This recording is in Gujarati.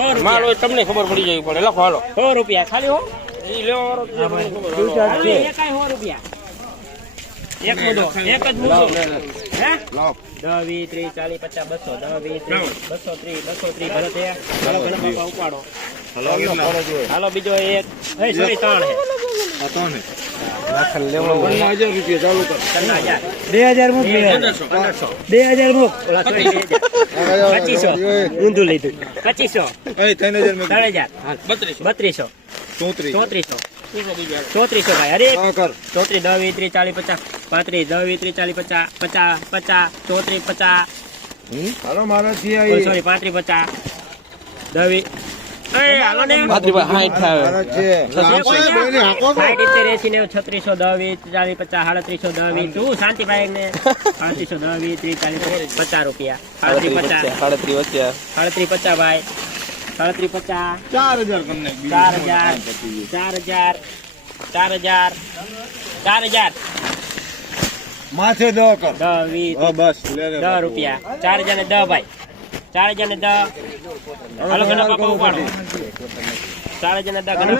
માલ હોય તમને ખબર પડી જાય પડે લખો હાલો 100 રૂપિયા ખાલી હો ઈ લેવો રૂપિયા એક મુદ્દો એક જ મુદ્દો હે 10 20 30 40 50 200 10 20 30 230 230 ભલે તે હાલો ઘણા બાપા ઉપાડો હાલો બીજો એક એ સોરી 3 હે આ તો ને લાખ લેવો 1000 રૂપિયા ચાલુ કર 2000 મુક 2000 મુક ઓલા સોરી 2500 ઊંધું લીધું 2500 એ 3000 મે 3000 3200 3400 ભાઈ અરે હા કર 34 10 20 30 40 50 35 10 20 30 40 50 50 34 50 હાલો મારા થી સોરી 35 50 10 એ હાલો ને 35 60 થાય મારા છે 36 તું શાંતિભાઈ ને 36 10 20 30 40 50 રૂપિયા 38 50 ભાઈ 38 50 4000 કરને 4000 માથે દો કર 10 20 હા બસ લે લે 10 રૂપિયા 4000 ને 10 ભાઈ 4000 ને 10 હાલો ઘણા પાપા ઉપાડો 4000 ને 10 ઘણા